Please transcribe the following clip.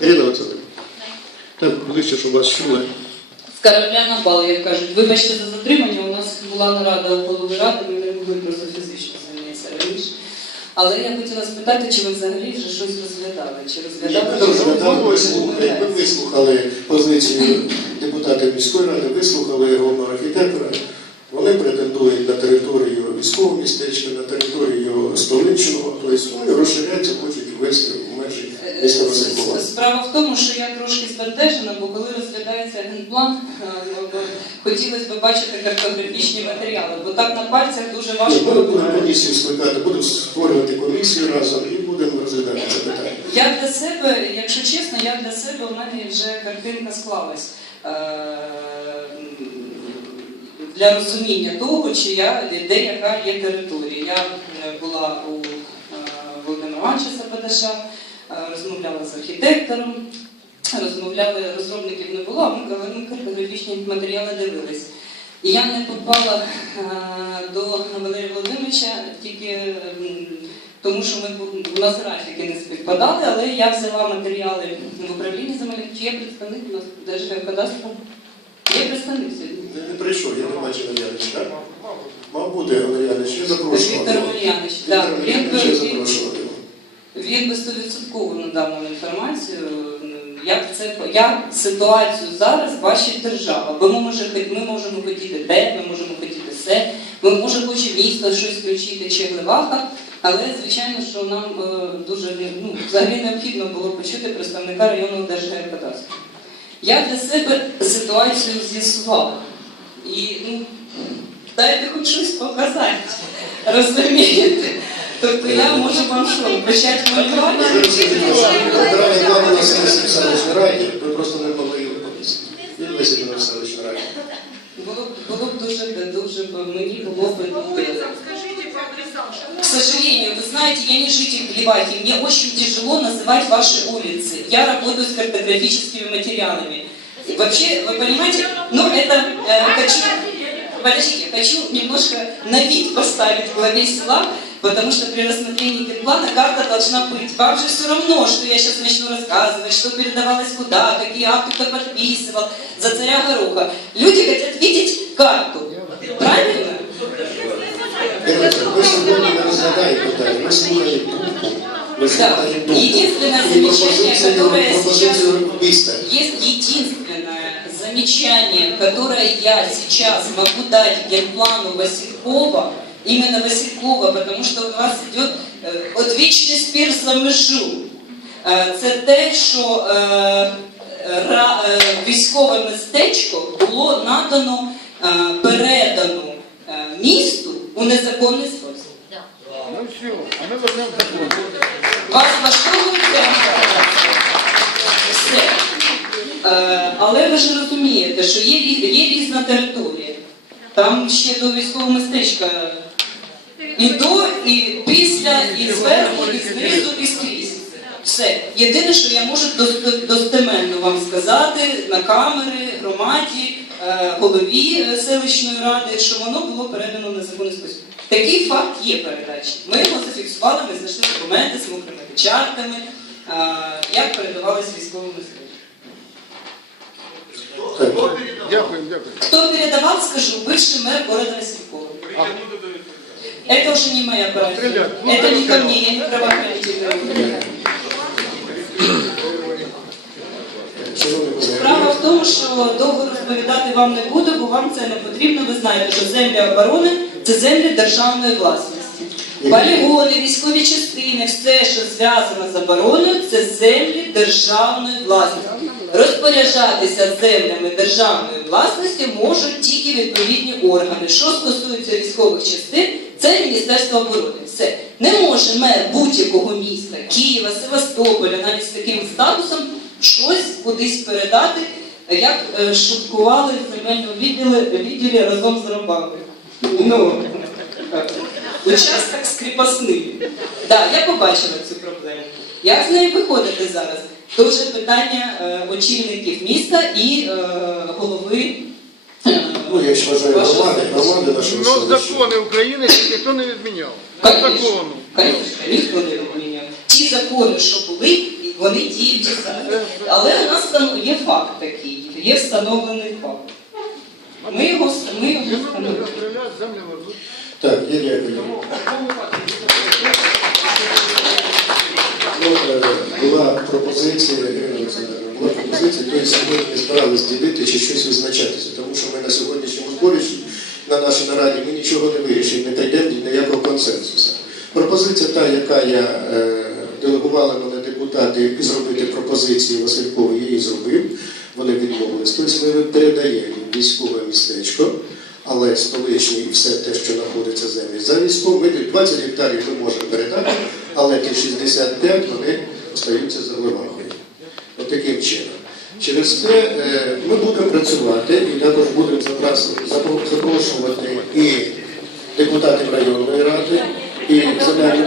Ірина, Олександрівна. Так, ближче, щоб вас чули. З корабля на як кажуть. Вибачте за затримання, у нас була нарада голови ради, ми не могли просто фізично звільнитися раніше. Але я хотіла спитати, чи ви взагалі вже щось розглядали? Чи розглядали? ми вислухали позицію депутатів міської ради, вислухали головного архітектора. Вони претендують на територію військового містечка, на територію столичного, тобто вони розширяються, хочуть ввести міста Е, Справа в тому, що я трошки збентежена, бо коли розглядається генплан, е, ну, хотілося б бачити картографічні матеріали, бо так на пальцях дуже важко. Ми будемо комісію скликати, будемо створювати комісію разом і будемо розглядати це питання. Я для себе, якщо чесно, я для себе у мене вже картинка склалась. Е, Для розуміння того, чи я, де яка є територія. Я е, була у Володимира Івановича Сападаша, розмовляла з архітектором, розмовляли, розробників не було, а ми картографічні матеріали дивились. І я не попала е, до Валерія Володимировича тільки тому, що ми у нас графіки не співпадали, але я взяла матеріали в управлінні земельних. Чи є представник у нас Держгеокадастру? Є представник сьогодні. Не, прийшов, я не бачив Янич, так? Мав бути Янич, я запрошував. Віктор Віктор так. Ульянович, би- я запрошував стовідсотково надав нам інформацію, як це як ситуацію зараз бачить держава. Бо ми може ми можемо хотіти те, ми можемо хотіти все, ми може хоче місто щось включити чи глибаха, але звичайно, що нам е, дуже ну, взагалі необхідно було почути представника районного держгеокадастру. Я для себе ситуацію з'ясувала. І ну, дайте хоч щось показати. Розумієте? Тобто я можу вам що, почати малювати? Федеральний план у нас висить в селищній раді, ви просто не могли його повісити. Він висить в селищній раді. Було б, було б дуже, дуже б мені було б Скажите по адресам, что К сожалению, вы знаете, я не житель Глебахи, мне очень тяжело называть ваши улицы. Я работаю с картографическими материалами. И Вообще, вы понимаете, ну это э, хочу, подождите, хочу немножко на вид поставить в главе села, потому что при рассмотрении генплана карта должна быть. Вам же все равно, что я сейчас начну рассказывать, что передавалось куда, какие акты кто подписывал, за царя Гороха. Люди хотят видеть карту. Правильно? Ірина, ви сьогодні не розглядаєте питання, ми слухаємо думку. Ми Да. слухаємо думку. Единственное І замечание, пропозицію- которое пропозицію міста. Есть единственное замечание, которое я сейчас могу дать генплану Василькова, именно Василькова, потому что у вас идет э, одвічний спір за межу. Е, Це те, що е, е, військове містечко було надано, е, передано місту у незаконний спосіб. Ну все, а мы возьмем закон. Вас влаштовує? Все. Але ви ж розумієте, що є, є різна територія. Там ще до військового містечка і до, і після, і зверху, і знизу, і скрізь. Все. Єдине, що я можу достеменно вам сказати на камери, громаді, е, голові е, селищної ради, що воно було передано в незаконний спосіб. Такий факт є передачі. Ми його зафіксували, ми знайшли документи з мокрими печатками, е, як передавалися військовому. Дякую, дякую. Кто передавал, скажу, бывший мэр города Василькова. Это уже не моя парадия. Стрелять. Это не ко мне, я не правоохранительная Справа в тому, що довго розповідати вам не буду, бо вам це не потрібно. Ви знаєте, що землі оборони це землі державної власності. Полігони, військові частини, все, що зв'язано з обороною, це землі державної власності. Розпоряджатися землями державної власності можуть тільки відповідні органи. Що стосується військових частин, це Міністерство оборони. Все. Не може мер будь-якого міста, Києва, Севастополя, навіть з таким статусом, щось кудись передати, як е, шуткували в земельному відділі, відділі разом з рабами. Ну, участок скріпосний. Так, я побачила цю проблему. Як з нею виходити зараз? То вже питання е, очільників міста і е, голови. Е, Ну, я ж вважаю, громади, громади нашого Но селища. законы України ніхто не відміняв. Конечно, закону. Конечно, ніхто не відміняв. Ті закони, що були, вони діють. зараз. Але у нас встан- є факт такий, є встановлений факт. Ми його, ми його встановили. Так, я дякую. Ну, е, була пропозиція, Ірина Олександровна, була пропозиція, то сьогодні збирались ділити чи щось визначатися, тому що ми на сьогоднішньому зборищі, на нашій нараді, ми нічого не вирішимо, не прийдемо ні до ніякого консенсусу. Пропозиція та, яка я е, делегувала мене депутати зробити пропозиції Василькову, я її зробив, вони відмовились. Тобто ми передаємо військове містечко, але столичні і все те, що знаходиться землі за військовим, ми 20 гектарів ми можемо передати, але ті 65 вони остаються за Ливаною. От таким чином. Через це е, ми будемо працювати і також будемо запрошувати і депутатів районної ради, і земельну